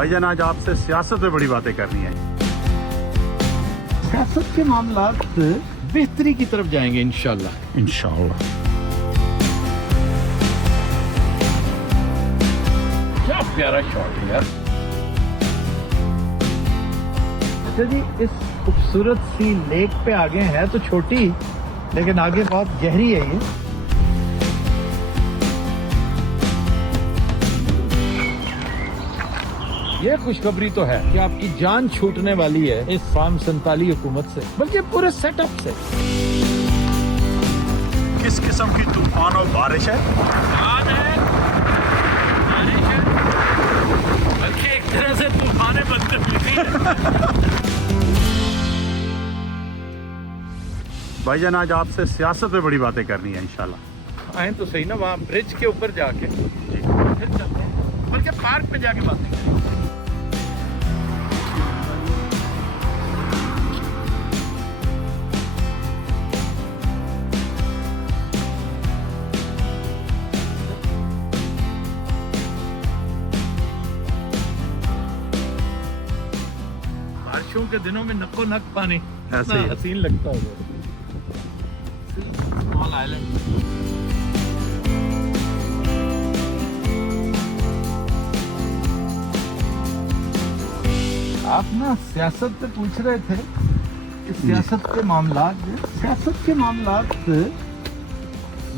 भाई जान आज आपसे सियासत पे बड़ी बातें करनी है। सियासत के मामलात बेहतरी की तरफ जाएंगे इंशाल्लाह। इंशाअल्लाह। क्या प्यारा शॉट है यार। अच्छा जी, इस खूबसूरत सी लेक पे आगे है तो छोटी, लेकिन आगे बहुत गहरी है ये खुशखबरी तो है कि आपकी जान छूटने वाली है इस फार्म संताली हुकूमत से, बल्कि पूरे सेटअप से। किस किस्म की तूफान और बारिश है? बल्कि एक तरह से तूफानें बनते फिरती हैं। भाईजान आज आपसे सियासत पे बड़ी बातें करनी है इंशाल्लाह। आए तो सही ना, वहाँ ब्रिज के ऊपर जाके फिर चलते हैं, बल्कि पार्क में जाके बातें करें। बारिशों के दिनों में नको नक पानी ऐसे ही है। हसीन लगता होगा। Small island. आप ना सियासत पे पूछ रहे थे कि सियासत के मामलात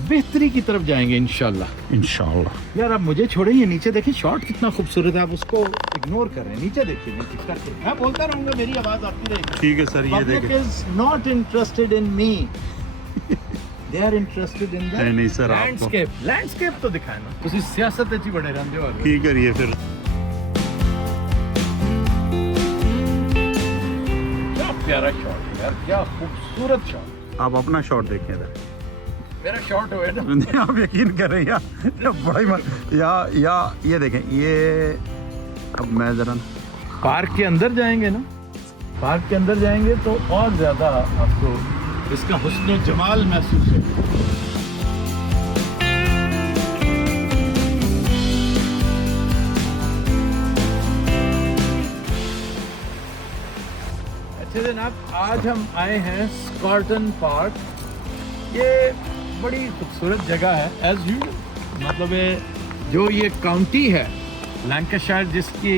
बेहतरी की तरफ जाएंगे इंशाल्लाह। इंशाअल्लाह। यार आप मुझे छोड़े, ये नीचे देखिए, शॉट कितना खूबसूरत है, आप उसको इग्नोर कर रहे हैं। नीचे देखिए, नीचे करके मैं बोलता रहूंगा, मेरी आवाज आती रहेगी। ठीक है सर, ये Public देखें। is not interested in me. They are interested in the नहीं सर, आपको landscape. Landscape तो दिखाए ना। ਤੁਸੀਂ ਸਿਆਸਤ ਵਿੱਚ ਹੀ ਬੜੇ ਰਹਿੰਦੇ ਹੋ। की करिए फिर। क्या प्यारा शॉट है यार, क्या खूबसूरत शॉट। आप अपना शॉट देखें इधर। मेरा शॉट हुआ ना। नहीं, आप यकीन करें यार, बड़ा ही या ये देखें, ये अब मैं जरा पार्क के अंदर जाएंगे ना, पार्क के अंदर जाएंगे तो और ज्यादा आपको इसका हुस्न जमाल महसूस होगा। अच्छा जनाब, आज हम आए हैं स्कॉटन पार्क। ये बड़ी खूबसूरत जगह है एज यूजुअल। मतलब जो ये काउंटी है लैंकाशायर, जिसकी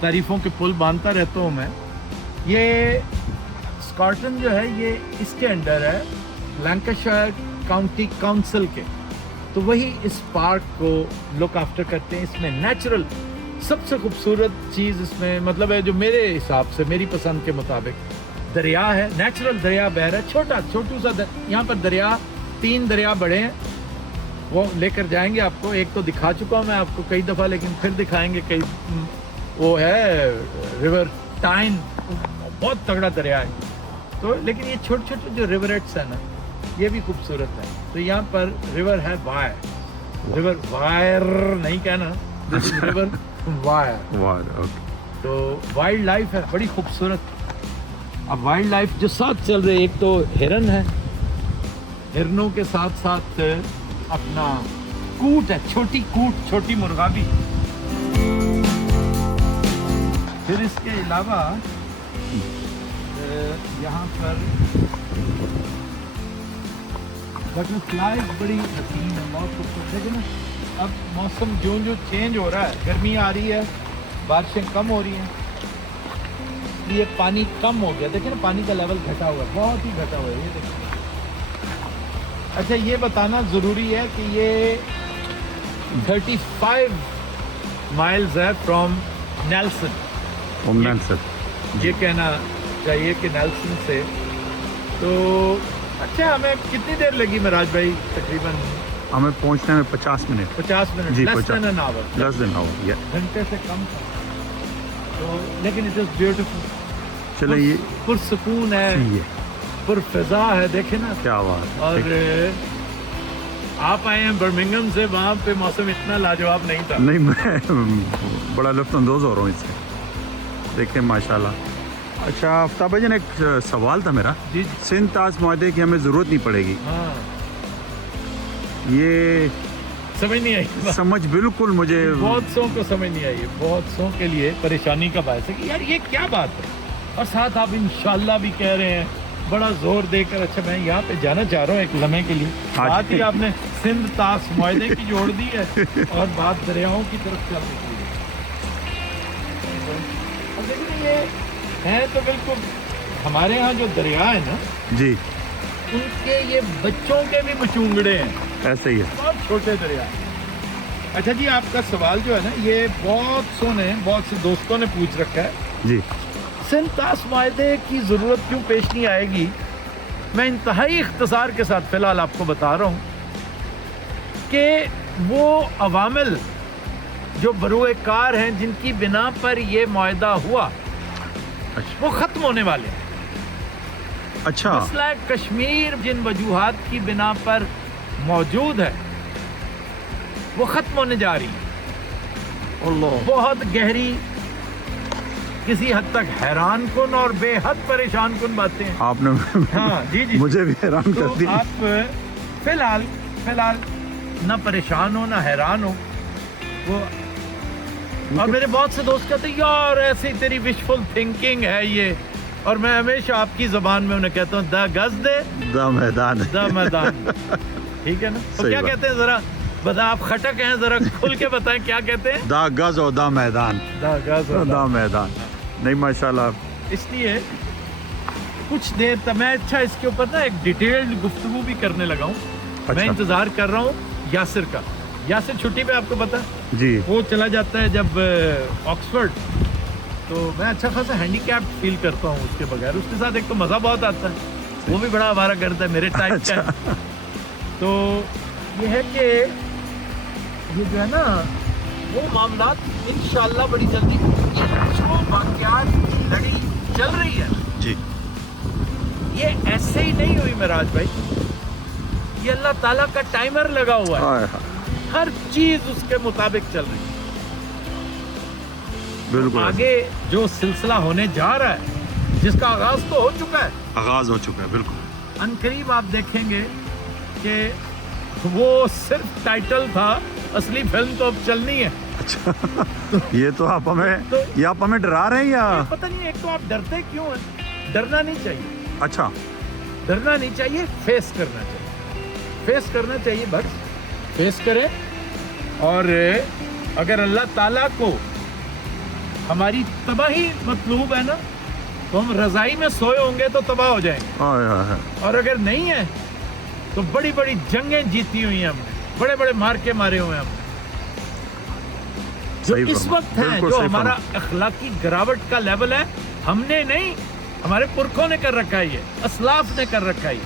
तारीफों के पुल बांधता रहता हूँ मैं, ये स्कॉटलैंड जो है ये इसके अंडर है, लैंकाशायर काउंटी काउंसिल के। तो वही इस पार्क को लुक आफ्टर करते हैं। इसमें नेचुरल सबसे खूबसूरत चीज़ इसमें मतलब है, जो मेरे हिसाब से, मेरी पसंद के मुताबिक, दरिया है। नेचुरल दरिया बह रहा है, छोटू सा यहाँ पर दरिया, 3 दरिया बड़े हैं, वो लेकर जाएंगे आपको। एक तो दिखा चुका हूँ मैं आपको कई दफ़ा, लेकिन फिर दिखाएंगे। कई वो है रिवर टाइन, बहुत तगड़ा दरिया है। तो लेकिन ये छोटे छोटे जो रिवरेट्स हैं ना, ये भी खूबसूरत है। तो यहाँ पर रिवर है वायर, रिवर वायर नहीं कहना, रिवर वायर। तो वाइल्ड लाइफ है बड़ी खूबसूरत। अब वाइल्ड लाइफ जो साथ चल रही है, एक तो हिरन है, हिरनों के साथ साथ अपना कूट है, छोटी कूट, छोटी मुर्गा भी। फिर इसके अलावा यहाँ पर बटरफ्लाई बड़ी हसीन है, बहुत खूबसूरत। लेकिन अब मौसम जो चेंज हो रहा है, गर्मी आ रही है, बारिशें कम हो रही हैं, ये पानी कम हो गया। देखिए ना, पानी का लेवल घटा हुआ है, बहुत ही घटा हुआ है, ये देखिए। अच्छा, ये बताना ज़रूरी है कि ये 35 माइल्स है फ्रॉम नेल्सन। ये कहना चाहिए कि नेल्सन से। तो अच्छा, हमें कितनी देर लगी महाराज भाई? तकरीबन हमें पहुंचने में 50 मिनट। 50 मिनट, जी, less 50 than an hour, less than hour, घंटे से कम था। तो लेकिन इट इज़ ब्यूटीफुल। चलो, ये पुरसकून है, पुरफिजा है, देखे ना क्या बात। और आप आए हैं बर्मिंघम से, वहाँ पे मौसम इतना लाजवाब नहीं था। नहीं, मैं बड़ा लुत्फ़अंदोज़ हो रहा हूँ इससे, देखें माशाल्लाह। अच्छा आफ्ताब भाई, एक सवाल था मेरा। जी। सिंध ताज माहदे की हमें ज़रूरत नहीं पड़ेगी, हाँ, ये समझ नहीं आई समझ बिल्कुल मुझे बहुत सौ को समझ नहीं आई है, बहुत सौ के लिए परेशानी का बायस है कि यार ये क्या बात है। और साथ आप इंशाल्लाह भी कह रहे हैं, बड़ा जोर देकर। अच्छा मैं यहाँ पे जाना चाह रहा हूँ एक लम्हे के लिए, बात ही आपने सिंध तास मुआहदे की जोड़ दी है और बात दरियाओं की तरफ चल रही है। और देखिए ये है तो बिल्कुल हमारे यहाँ जो दरिया है ना जी, उनके ये बच्चों के भी मचूंगड़े हैं, ऐसे ही है। बहुत छोटे दरिया। अच्छा जी, आपका सवाल जो है ना ये बहुत से दोस्तों ने पूछ रखा है, जी सिंध तास मुआहदे की ज़रूरत क्यों पेश नहीं आएगी। मैं इंतहाई इख्तिसार के साथ फ़िलहाल आपको बता रहा हूँ कि वो अवामिल जो बरूए कार हैं जिनकी बिना पर ये मुआहदा हुआ अच्छा वो ख़त्म होने वाले हैं। अच्छा मसला कश्मीर जिन वजूहात की बिना पर मौजूद है वो ख़त्म होने जा रही है। अल्लाह, बहुत गहरी, किसी हद तक हैरान कुन और बेहद परेशान कुन बातें हैं। आपने हाँ जी जी, मुझे भी हैरान तो कर दिया। आप फिलहाल ना परेशान हो ना हैरान हो। वो और मेरे बहुत से दोस्त कहते हैं यार ऐसी तेरी विशफुल थिंकिंग है ये, और मैं हमेशा आपकी ज़बान में उन्हें कहता हूँ द गज दे द मैदान द मैदान। ठीक है ना, तो सही क्या बात। कहते हैं जरा बता, आप खटक हैं जरा खुल के बताएं क्या कहते हैं। द गज और द मैदान, द गज और द मैदान। नहीं माशाल्लाह, इसलिए कुछ देर तक मैं अच्छा इसके ऊपर ना एक डिटेल्ड गुफ्तगू भी करने लगा हूँ। अच्छा। मैं इंतज़ार कर रहा हूँ यासिर का। यासिर छुट्टी पे आपको पता जी वो चला जाता है जब ऑक्सफोर्ड, तो मैं अच्छा खासा हैंडीकैप फील करता हूँ उसके बगैर। उसके साथ एक तो मज़ा बहुत आता है, वो भी बड़ा आवारा करता है मेरे टाइप का है। तो ये है कि ये जो है ना वो मामलात इंशाअल्लाह बड़ी जल्दी, जो वाक़यात की लड़ी चल रही है जी, ये ऐसे ही नहीं हुई मेराज भाई, ये अल्लाह ताला का टाइमर लगा हुआ है। हाय हाय, हर चीज़ उसके मुताबिक चल रही है। बिल्कुल आगे जो सिलसिला होने जा रहा है, जिसका आगाज तो हो चुका है, आगाज हो चुका है। बिल्कुल अनकरीब आप देखेंगे कि वो सिर्फ टाइटल था, असली फिल्म तो अब चलनी है। अच्छा ये तो आप हमें ये आप हमें डरा रहे हैं या? पता नहीं, एक तो आप डरते क्यों हैं? डरना नहीं चाहिए, अच्छा डरना नहीं चाहिए, फेस करना चाहिए, फेस करना चाहिए, बस फेस करें। और अगर अल्लाह ताला को हमारी तबाही मतलूब है ना, तो हम रज़ाई में सोए होंगे तो तबाह हो जाएंगे। हाय हाय हाय, और अगर नहीं है तो बड़ी बड़ी जंगें जीती हुई हैं हमने, बड़े बड़े मार्के मारे हुए हैं हमने। जो सही इस फरमा, वक्त है, बिल्कुल जो सही हमारा अखलाकी गिरावट का लेवल है, हमने नहीं, हमारे पुरखों ने कर रखा है, ये असलाफ ने कर रखा है,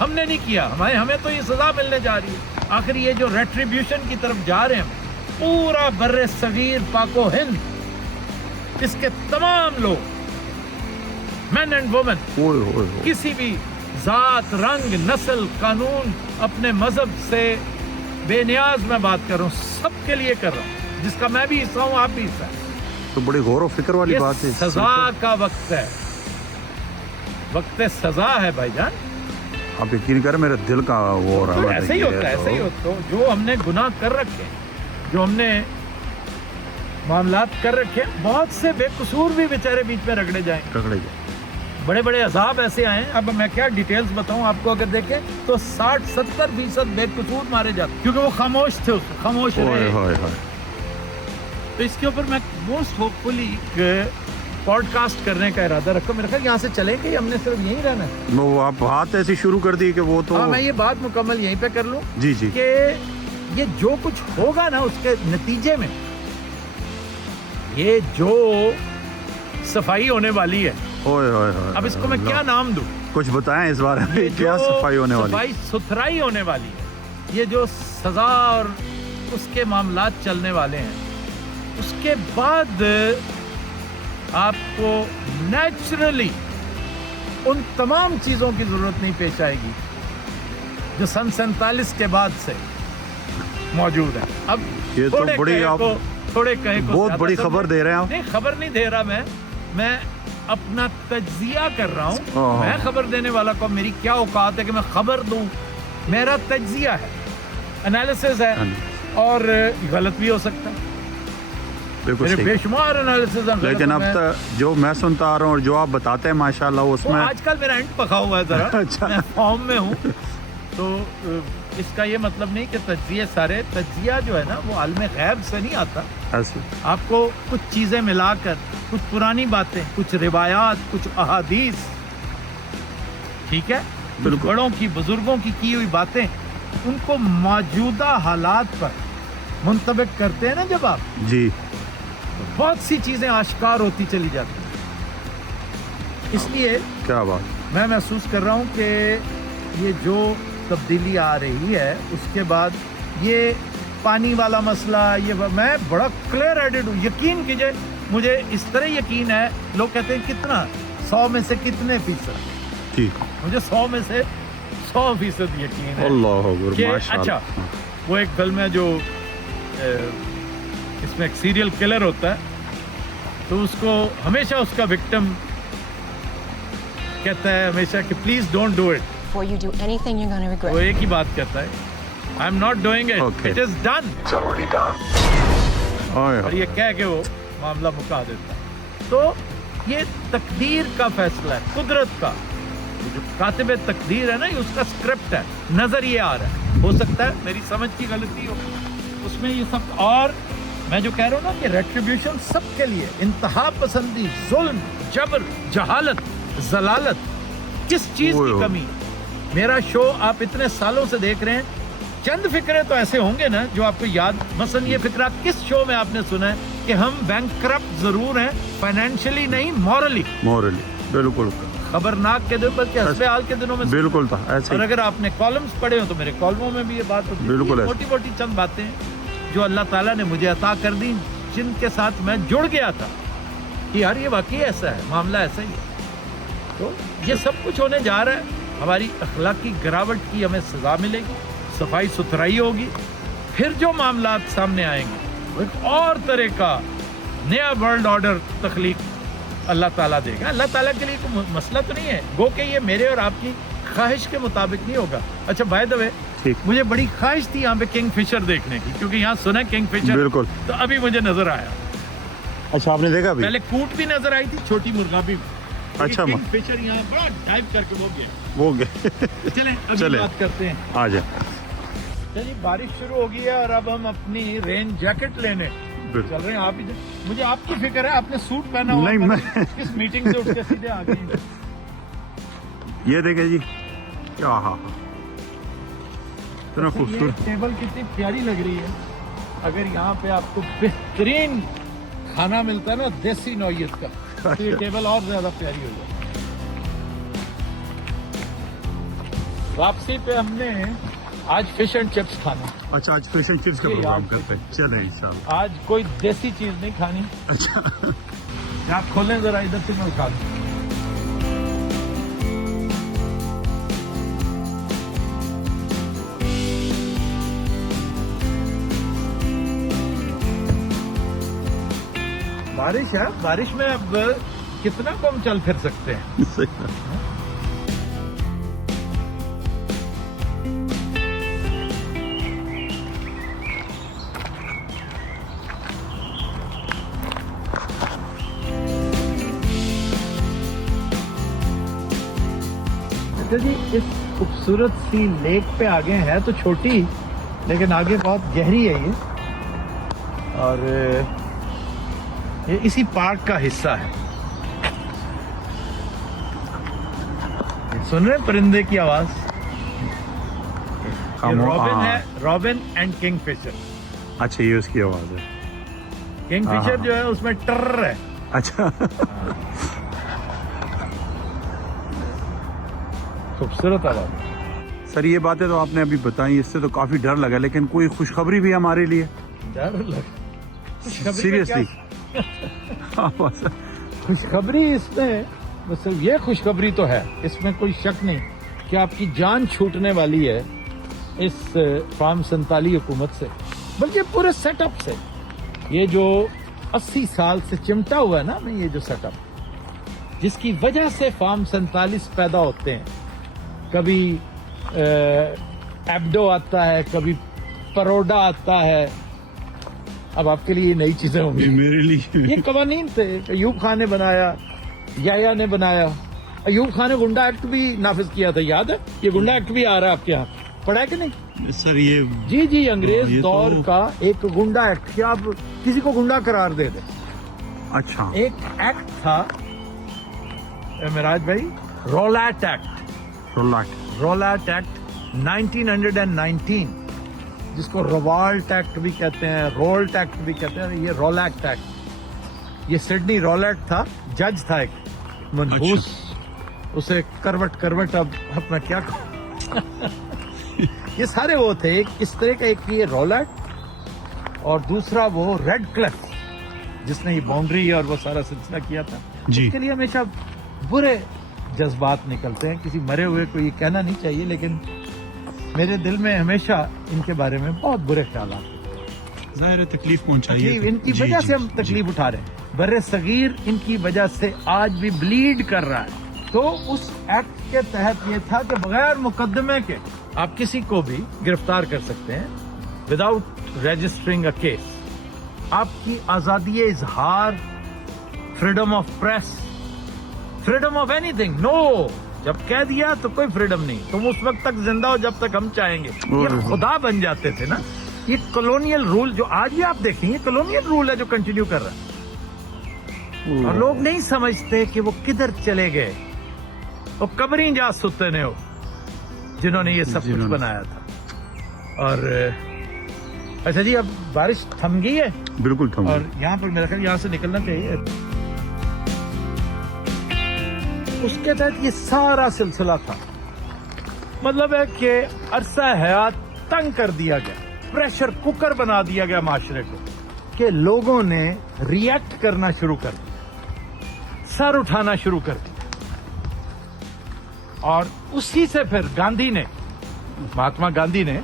हमने नहीं किया। हमें तो ये सजा मिलने जा रही है। आखिर ये जो रेट्रीब्यूशन की तरफ जा रहे हैं, पूरा बर्रे सगीर पाको हिंद, इसके तमाम लोग, मैन एंड वुमेन, ओए ओए ओए, किसी भी जात, रंग, नस्ल, कानून, अपने मजहब से बेनियाज मैं बात कर रहा हूँ, सबके लिए कर रहा हूँ, जिसका मैं भी हिस्सा हूँ, आप भी हिस्सा है। तो बड़ी गौर और फिक्र वाली ये बात है। सजा का वक्त है, वक्त सजा है भाईजान। आप यकीन करें मेरे दिल का वो हो रहा तो है। ऐसे ही होता है, ऐसे ही होता है। जो हमने गुनाह कर रखे हैं, जो हमने मामलात कर रखे हैं, बहुत से बेकसूर भी बेचारे बीच में रगड़े जाएंगे, टकड़े गए। बड़े बड़े अजाब ऐसे आए हैं। अब मैं क्या डिटेल्स बताऊं आपको, अगर देखें तो 60-70% बेकसूर मारे जाते, क्योंकि वो खामोश थे, खामोश हाय रहे। हाय हाय, तो इसके ऊपर मैं मोस्ट होपफुली पॉडकास्ट करने का इरादा रखा। मेरे ख्याल यहाँ से चलेंगे, हमने सिर्फ यहीं रहना है। वो आप बात ऐसी शुरू कर दी कि वो तो हाँ, मैं ये बात मुकम्मल यहीं पे कर लूँ जी जी, कि ये जो कुछ होगा ना, उसके नतीजे में ये जो सफाई होने वाली है, ओए ओए ओए, अब इसको मैं क्या नाम दूं? कुछ बताएं इस बारे ये में, क्या जो सफाई होने वाली? सफाई सुथराई होने वाली है, ये जो सजा और उसके मामलात चलने वाले हैं, उसके बाद आपको नेचुरली उन तमाम चीज़ों की ज़रूरत नहीं पेश आएगी जो सन 47 के बाद से मौजूद है। अब ये तो थोड़े बड़ी कहे आप को, थोड़े कहे को बहुत ज़्यादा बड़ी समझे। खबर दे रहे हैं आप। नहीं, खबर नहीं दे रहा मैं अपना तज्जिया कर रहा हूँ। हाँ। मैं खबर देने वाला को मेरी क्या औकात है कि मैं खबर दूँ? मेरा तज्जिया है, एनालिसिस है, हाँ। اور غلط بھی ہو سکتا ہے. بالکل میرے صحیح. بے شمار انالیسز ہیں لیکن اب تک جو میں سنتا آ رہا ہوں اور جو آپ بتاتے ہیں ماشاءاللہ اس میں آج کل میرا اینڈ پکا ہوا ہے ذرا. اچھا. میں فارم میں ہوں تو اس کا یہ مطلب نہیں کہ تجزیے سارے تجزیہ جو ہے نا وہ عالم غیب سے نہیں آتا. ایسے آپ کو کچھ چیزیں ملا کر کچھ پرانی باتیں کچھ روایات کچھ احادیث ٹھیک ہے بالکل. بڑوں کی بزرگوں کی ہوئی باتیں ان کو موجودہ حالات پر منطبق کرتے ہیں نا جب آپ جی بہت سی چیزیں آشکار ہوتی چلی جاتی ہیں. اس لیے کیا بات. میں محسوس کر رہا ہوں کہ یہ جو تبدیلی آ رہی ہے اس کے بعد یہ پانی والا مسئلہ یہ میں بڑا کلیئر ہیڈڈ ہوں. یقین کیجئے مجھے اس طرح یقین ہے. لوگ کہتے ہیں کتنا 100 میں سے کتنے فیصد. جی مجھے 100 میں سے 100% یقین ہے اللہ اکبر کہ ماشاءاللہ. اچھا وہ ایک فلم ہے جو اس میں ایک سیریل کلر ہوتا ہے تو اس کو ہمیشہ اس کا وکٹم کہتا ہے ہمیشہ کہ please don't do it. Before you do anything, you're going to regret. وہ ایک ہی بات کہتا ہے I am not doing it Okay. It is done. اوئے اور یہ کہہ کے وہ معاملہ مکا دیتا ہے. تو یہ تقدیر کا فیصلہ ہے قدرت کا. جو کاتب تقدیر ہے نا یہ اس کا اسکرپٹ ہے. نظر یہ آ رہا ہے ہو سکتا ہے میری سمجھ کی غلطی ہو اس میں یہ سب. اور میں جو کہہ رہا ہوں نا کہ ریٹریبیوشن سب کے لیے انتہا پسندی ظلم جبر جہالت ضلالت کس چیز اوئے کی اوئے. کمی. میرا شو آپ اتنے سالوں سے دیکھ رہے ہیں چند فکرے تو ایسے ہوں گے نا جو آپ کو یاد. مثلا یہ فکرہ کس شو میں آپ نے سنا ہے کہ ہم بینک کرپٹ ضرور ہیں فائنینشلی نہیں مورلی. مورلی بالکل خبرناک کے دن بلکہ حسب حال کے دنوں میں بالکل تھا ایسے اور ہی. اگر آپ نے کالمز پڑھے ہو تو میرے کالموں میں بھی یہ بات ہوتی ہے. بالکل ایسے. موٹی موٹی چند باتیں جو اللہ تعالیٰ نے مجھے عطا کر دی جن کے ساتھ میں جڑ گیا تھا کہ یار یہ واقعی ایسا ہے معاملہ ایسا ہی ہے. تو یہ سب کچھ ہونے جا رہا ہے. ہماری اخلاقی گراوٹ کی ہمیں سزا ملے گی صفائی ستھرائی ہوگی. پھر جو معاملات سامنے آئیں گے وہ ایک اور طرح کا نیا ورلڈ آرڈر تخلیق اللہ تعالیٰ دے گا. اللہ تعالیٰ کے لیے کوئی مسئلہ تو نہیں ہے گو کہ یہ میرے اور آپ کی خواہش کے مطابق نہیں ہوگا. اچھا بائی دا وے ٹھیک. مجھے بڑی خواہش تھی یہاں پہ کنگ فشر دیکھنے کی کیونکہ یہاں سنا کنگ فشر بالکل. تو ابھی مجھے نظر آیا. اچھا آپ نے دیکھا بھی. پہلے کوٹ بھی نظر آئی تھی چھوٹی مرغا بھی. اچھا کنگ فشر یہاں بڑا ڈائیو کر کے وہ گیا. وہ گئے. چلیں ابھی چلیں. بات کرتے ہیں. آ جائیں. چلیے بارش شروع ہو گئی ہے اور اب ہم اپنی رین جیکٹ لینے بالکل. چل رہے ہیں. آپ ہی مجھے آپ کی فکر ہے آپ نے سوٹ پہنا ہوا نہیں، ہے. میں- کس میٹنگ سے اٹھ کے سیدھے آ گئے. یہ دیکھیں جی کیا ہاں اتنا یہ خوبصورت. ٹیبل کتنی پیاری لگ رہی ہے. اگر یہاں پہ آپ کو بہترین کھانا ملتا ہے نا دیسی نوعیت کا تو یہ ٹیبل اور زیادہ پیاری ہو جائے. واپسی پہ ہم نے آج فش اینڈ چپس کھانا. اچھا آج فش اینڈ چپس کا یہ پروگرام یاد کرتے ہیں. چلیں انشاءاللہ. آج کوئی دیسی چیز نہیں کھانی. اچھا آپ کھولیں ذرا ادھر سے میں کھا دوں. بارش ہے. بارش میں اب کتنا کم چل پھر سکتے ہیں. صحیح. جی اس خوبصورت سی لیک پہ آگے ہے تو چھوٹی لیکن آگے بہت گہری ہے یہ اور یہ اسی پارک کا حصہ ہے. سن رہے ہیں پرندے کی آواز. یہ رابن ہے. رابن اینڈ کنگ فشر. اچھا یہ اس کی آواز ہے. کنگ فشر جو ہے اس میں ٹر ہے. اچھا خوبصورت آواز. سر یہ باتیں تو آپ نے ابھی بتائی اس سے تو کافی ڈر لگا لیکن کوئی خوشخبری بھی ہمارے لیے. ڈر لگ سیریسلی خوشخبری اس میں بس یہ خوشخبری تو ہے اس میں کوئی شک نہیں کہ آپ کی جان چھوٹنے والی ہے اس فارم 47 حکومت سے بلکہ پورے سیٹ اپ سے. یہ جو 80 سال سے چمٹا ہوا ہے نا ہمیں یہ جو سیٹ اپ جس کی وجہ سے فارم 47 پیدا ہوتے ہیں. کبھی ایبڈو آتا ہے کبھی परोडा आता है. अब आपके लिए ये नई चीजें होंगी. मेरे लिए ये कवानीन थे. अयूब खान ने बनाया, याया ने बनाया. अयूब खान ने गुंडा एक्ट भी नाफिज किया था, याद है? ये गुंडा एक्ट भी आ रहा है आपके यहाँ, पढ़ा है कि नहीं? सर ये जी जी, अंग्रेज ये दौर तो- का एक गुंडा एक्ट कि आप किसी को गुंडा करार दे दें. अच्छा एक एक्ट था मेराज भाई, रोलैट एक्ट. रोलैट एक्ट 1919, जिसको रोवाल्ट एक्ट भी कहते हैं, रोल्ट एक्ट भी कहते हैं. ये रोलैट एक्ट, ये सिडनी रोलैट था, जज था एक मनहूस. उसे करवट अब अपना क्या ये सारे वो थे. एक इस तरह का, एक ये रोलैट और दूसरा वो रेड क्लिफ जिसने ये बाउंड्री और वो सारा सिलसिला किया था. जी। इसके लिए हमेशा बुरे जज्बात निकलते हैं. किसी मरे हुए को ये कहना नहीं चाहिए, लेकिन मेरे दिल में हमेशा इनके बारे में बहुत बुरे ख्याल आते हैं. जाहिर है तकलीफ पहुंचाई तकलीफ है. इनकी जी, वजह जी, से हम जी. तकलीफ उठा रहे हैं. बर्रे सगीर इनकी वजह से आज भी ब्लीड कर रहा है. तो उस एक्ट के तहत ये था कि बगैर मुकदमे के आप किसी को भी गिरफ्तार कर सकते हैं विदाउट रजिस्टरिंग अ केस. आपकी आजादी इजहार, freedom of press, freedom of anything, no. जब कह दिया तो कोई फ्रीडम नहीं. तुम उस वक्त तक जिंदा हो जब तक हम चाहेंगे. ये खुदा बन जाते थे ना. ये कॉलोनियल रूल जो आज भी आप देखें, ये कॉलोनियल रूल है जो कंटिन्यू कर रहा है. और लोग नहीं समझते कि वो किधर चले गए. वो कबरी जा सुते ने हो जिन्होंने ये सब कुछ जिन्होंने- बनाया था. और अच्छा जी, अब बारिश थम गई है बिल्कुल थम और यहाँ पर मेरा ख्याल यहाँ से निकलना चाहिए. उसके तहत ये सारा सिलसिला था. मतलब है कि अरसा हयात तंग कर दिया गया, प्रेशर कुकर बना दिया गया माशरे को, कि लोगों ने रिएक्ट करना शुरू कर दिया, सर उठाना शुरू कर दिया. और उसी से फिर गांधी ने, महात्मा गांधी ने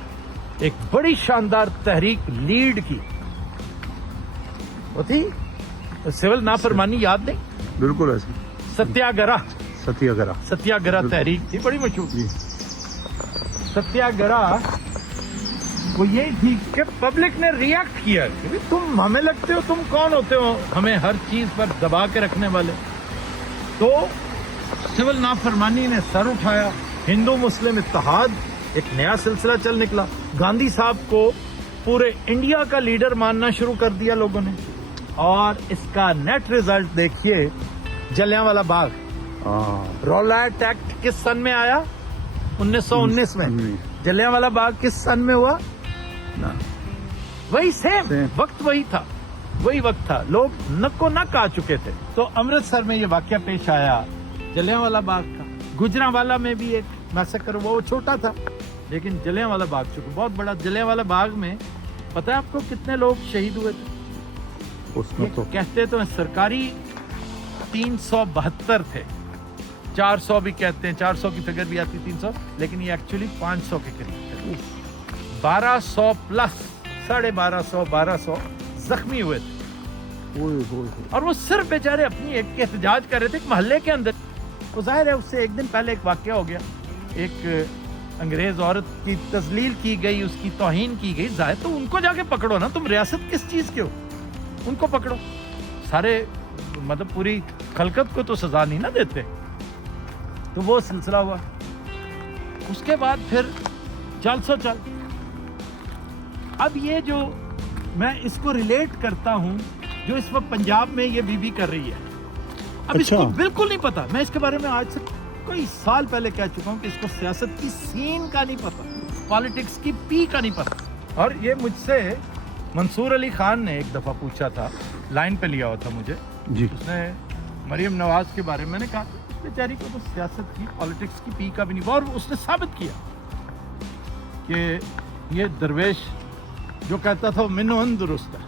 एक बड़ी शानदार तहरीक लीड की. वो थी सिविल नाफरमानी, याद नहीं? बिल्कुल ऐसे सत्याग्रह. सत्याग्रह तहरीक थी, बड़ी मशहूर. जी. सत्याग्रह वो यही थी कि पब्लिक ने रिएक्ट किया कि भाई तुम हमें लगते हो, तुम कौन होते हो हमें हर चीज पर दबा के रखने वाले. तो सिविल नाफरमानी ने सर उठाया. हिंदू मुस्लिम इत्तेहाद, एक नया सिलसिला चल निकला. गांधी साहब को पूरे इंडिया का लीडर मानना शुरू कर दिया लोगों ने. और इसका नेट रिजल्ट देखिए, जलियांवाला बाग. रोलैट एक्ट किस सन में आया? 1919 में. जलियांवाला बाग किस सन में हुआ? वही सेम वक्त, वही वक्त था. लोग नक्को नक आ चुके थे. तो अमृतसर में ये वाकया पेश आया जलियांवाला बाग का. गुजरांवाला में भी एक मैसेकर हुआ, वो छोटा था, लेकिन जलियांवाला बाग चुका बहुत बड़ा. जलियांवाला बाग में पता है आपको कितने लोग शहीद हुए थे? उसमें तो कहते तो सरकारी 372 थे, 400 भी कहते हैं, 400 की फिगर भी आती, 300, लेकिन ये एक्चुअली 500 के करीब थे. 1200 प्लस, 1250 जख्मी हुए थे. और वो सिर्फ बेचारे अपनी एक एहतजाज कर रहे थे एक मोहल्ले के अंदर. तो जाहिर है उससे एक दिन पहले एक वाकया हो गया. एक अंग्रेज औरत की तजलील की गई, उसकी तौहीन की गई. जाहिर तो उनको जाके पकड़ो ना, तुम रियासत किस चीज के हो, उनको पकड़ो. सारे मतलब पूरी खलकत को तो सजा नहीं ना देते. तो वो सिलसिला हुआ. उसके बाद फिर चल सो चल. अब ये जो मैं इसको रिलेट करता हूं, जो इस वक्त पंजाब में ये बीबी कर रही है. अब अच्छा. इसको बिल्कुल नहीं पता. मैं इसके बारे में आज से कई साल पहले कह चुका हूं कि इसको सियासत की सीन का नहीं पता, पॉलिटिक्स की पी का नहीं पता. और ये मुझसे मंसूर अली खान ने एक दफा पूछा था, लाइन पे लिया हुआ था मुझे. जी. उसने मरियम नवाज के बारे में, मैंने कहा इस बेचारी को तो सियासत की, पॉलिटिक्स की पी का भी नहीं. और उसने साबित किया कि ये दरवेश जो कहता था मिनो दुरुस्त है.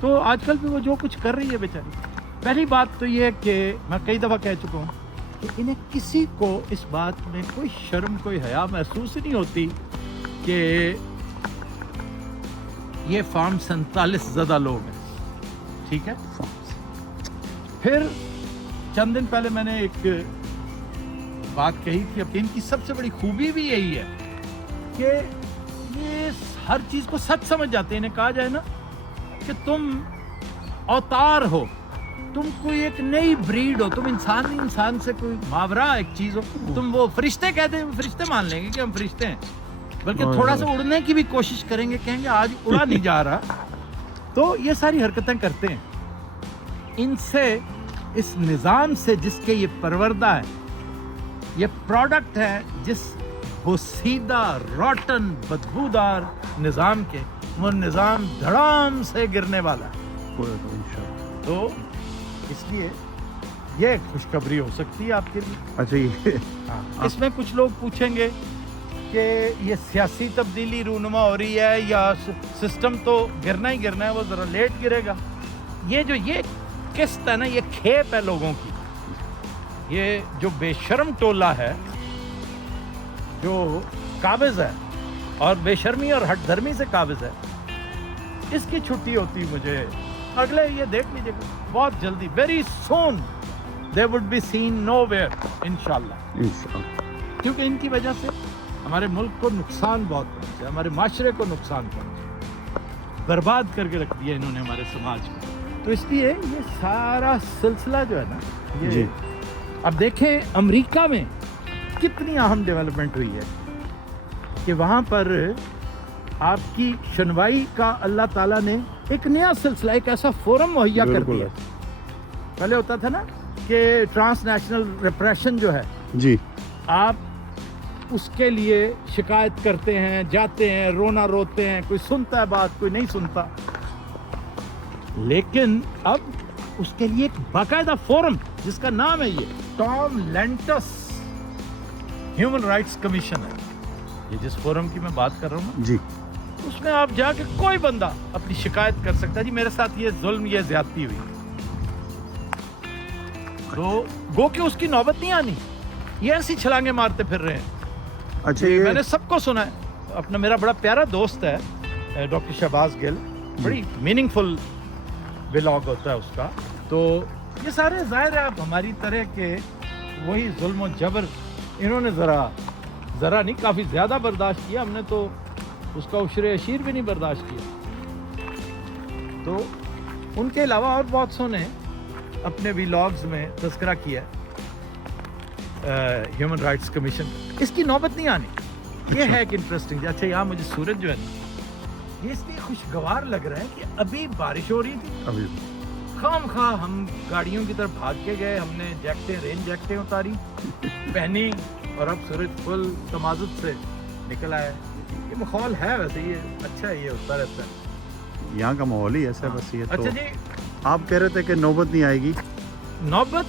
तो आजकल भी वो जो कुछ कर रही है बेचारी. पहली बात तो ये है कि मैं कई दफ़ा कह चुका हूँ कि इन्हें किसी को इस बात में कोई शर्म, कोई हया महसूस ही नहीं होती कि ये फार्म 47 ज़्यादा लोग हैं. ठीक है. फिर चंद दिन पहले मैंने एक बात कही थी. अब इनकी सबसे बड़ी खूबी भी यही है कि ये हर चीज को सच समझ जाते हैं। इन्हें कहा जाए ना कि तुम अवतार हो, तुम कोई एक नई ब्रीड हो, तुम इंसान नहीं, इंसान से कोई मावरा एक चीज हो, तुम वो फरिश्ते कहते हैं, फरिश्ते मान लेंगे कि हम फरिश्ते हैं, बल्कि थोड़ा सा उड़ने की भी कोशिश करेंगे, कहेंगे आज उड़ा नहीं जा रहा। तो ये सारी हरकतें करते हैं। इनसे, इस निज़ाम से जिसके ये परवरदा है, ये प्रोडक्ट है जिस बोसीदा रॉटन बदबूदार निज़ाम के, वो निज़ाम धड़ाम से गिरने वाला है। तो इसलिए ये खुशखबरी हो सकती है आपके लिए। अच्छा, ये हाँ, इसमें कुछ लोग पूछेंगे कि ये सियासी तब्दीली रूनुमा हो रही है या सिस्टम तो गिरना ही गिरना है, वो ज़रा लेट गिरेगा। ये जो ये किस्त है ना, ये खेप है लोगों की। ये जो बेशर्म टोला है, जो काबिज है और बेशर्मी और हठधर्मी से काबिज है, इसकी छुट्टी होती मुझे अगले, ये देख लीजिएगा बहुत जल्दी, very soon they would be seen nowhere इंशाल्लाह। क्योंकि इनकी वजह से हमारे मुल्क को नुकसान बहुत पहुंचा, हमारे माशरे को नुकसान पहुंचा, बर्बाद करके रख दिया इन्होंने हमारे समाज को। तो इसलिए ये सारा सिलसिला जो है ना, ये जी। अब देखें अमेरिका में कितनी अहम डेवलपमेंट हुई है कि वहाँ पर आपकी सुनवाई का अल्लाह ताला ने एक नया सिलसिला, एक ऐसा फोरम मुहैया कर बिल्कुल दिया। पहले होता था ना कि ट्रांसनेशनल रिप्रेशन जो है जी, आप उसके लिए शिकायत करते हैं, जाते हैं, रोना रोते हैं, कोई सुनता है बात, कोई नहीं सुनता। लेकिन अब उसके लिए एक बाकायदा फोरम जिसका नाम है ये Tom Lantus human rights commission है, ये जिस फोरम की मैं बात कर रहा हूँ जी, उसमें आप जाके कोई बंदा अपनी शिकायत कर सकता है, जी मेरे साथ ये जुल्म, ये ज्यादती हुई। तो गो के उसकी नौबत नहीं आनी, ये ऐसी छलांगे मारते फिर रहे हैं। अच्छा, ये मैंने सबको सुना है। अपना मेरा बड़ा प्यारा दोस्त है डॉक्टर शहबाज गिल, बड़ी मीनिंगफुल व्लॉग होता है उसका। तो ये सारे ज़ाहिर है आप हमारी तरह के वही जुल्म और जबर इन्होंने ज़रा नहीं, काफ़ी ज़्यादा बर्दाश्त किया। हमने तो उसका उशरे अशीर भी नहीं बर्दाश्त किया। तो उनके अलावा और बहुत सौ ने अपने व्लॉग्स में तज़किरा किया ह्यूमन राइट्स कमीशन। इसकी नौबत नहीं आनी, ये है कि इंटरेस्टिंग। अच्छा, यहाँ मुझे सूरज जो है ना, ये इसलिए खुशगवार लग रहा है कि अभी बारिश हो रही थी, अभी खामखा हम गाड़ियों की तरफ भाग के गए, हमने जैकेटें, रेन जैकेटें उतारी पहनी, और अब सूरज फुल तमाजुद से निकल आया। ये माहौल है, वैसे ये अच्छा है, ये होता रहता है यहाँ का माहौल ही ऐसा है बस। ये अच्छा तो जी, आप कह रहे थे कि नौबत नहीं आएगी। नौबत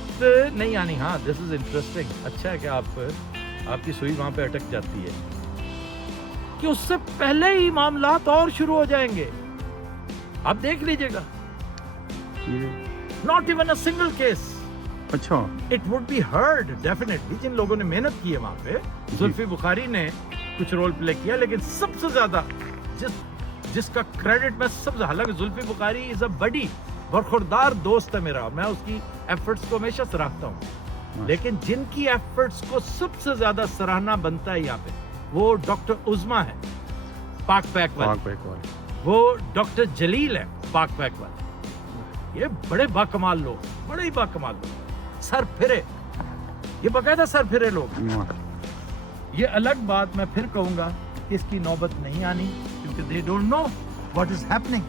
नहीं आनी। हाँ, दिस इज इंटरेस्टिंग। अच्छा है कि आपकी सुई वहाँ पे अटक जाती है कि उससे पहले ही मामलात और शुरू हो जाएंगे। आप देख लीजिएगा, ये not even a single case. अच्छा, it would be heard definitely. जिन लोगों ने मेहनत की है वहाँ पे, जुल्फी बुखारी ने कुछ रोल प्ले किया, लेकिन सबसे ज्यादा जिसका क्रेडिट मैं सबसे, हालांकि जुल्फी बुखारी इज अ बड़ी बरखुरदार दोस्त है मेरा, मैं उसकी एफर्ट्स को हमेशा सराहता हूँ, लेकिन जिनकी एफर्ट्स को सबसे ज्यादा सराहना बनता है यहाँ पे, वो डॉक्टर उज़मा है पाक पैक वाले, वो डॉक्टर जलील है पाक पैक वाले। ये बड़े बाकमाल लोग, बड़े ही बाकमाल लोग, सर फिरे, ये बाकायदा सर फिरे लोग। ये अलग बात मैं फिर कहूंगा, इसकी नौबत नहीं आनी, क्योंकि they don't know what is happening.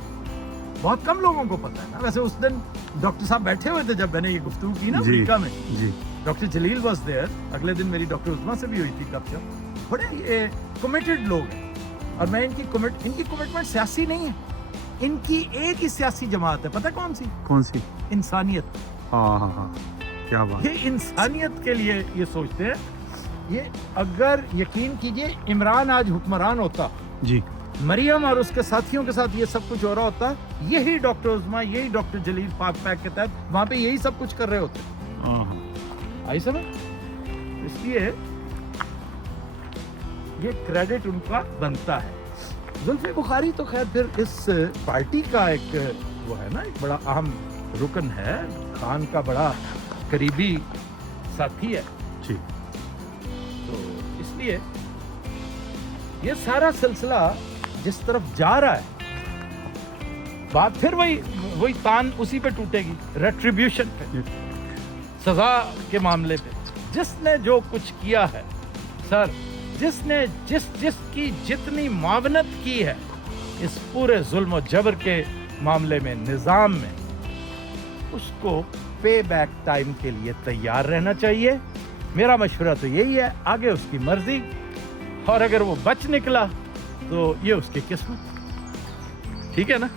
बहुत कम लोगों को पता है ना। वैसे उस दिन डॉक्टर साहब बैठे हुए थे जब मैंने ये गुफ्तगू की ना अमेरिका में, जी, डॉक्टर जलील वाज देयर। अगले दिन मेरी डॉक्टर उज़मा से भी हुई थी गपशप। बड़े ये कमिटेड लोग हैं, और मैं इनकी कमिटमेंट सियासी नहीं है, इनकी एक ही सियासी जमात है, पता कौन सी? कौन सी? इंसानियत। हाँ हाँ हाँ, क्या बात। ये इंसानियत के लिए ये सोचते हैं। ये अगर यकीन कीजिए, इमरान आज हुक्मरान होता जी, मरियम और उसके साथियों के साथ ये सब कुछ हो रहा होता, यही डॉक्टर उज़मा, यही डॉक्टर जलील पाक पैक के तहत वहां पे यही सब कुछ कर रहे होते। आई समझ? इसलिए ये क्रेडिट उनका बनता है। जुल्फी बुखारी तो खैर फिर इस पार्टी का एक वो है ना, एक बड़ा अहम रुकन है, खान का बड़ा करीबी साथी है जी। तो इसलिए ये सारा सिलसिला जिस तरफ जा रहा है बात फिर वही तान उसी पे टूटेगी, रेट्रीब्यूशन पे, सजा के मामले पे। जिसने जो कुछ किया है सर, जिसने जिसकी जितनी मावनत की है इस पूरे जुल्म और जबर के मामले में, निज़ाम में, उसको पे बैक टाइम के लिए तैयार रहना चाहिए। मेरा मशवरा तो यही है, आगे उसकी मर्जी, और अगर वो बच निकला तो ये उसकी किस्मत, ठीक है ना।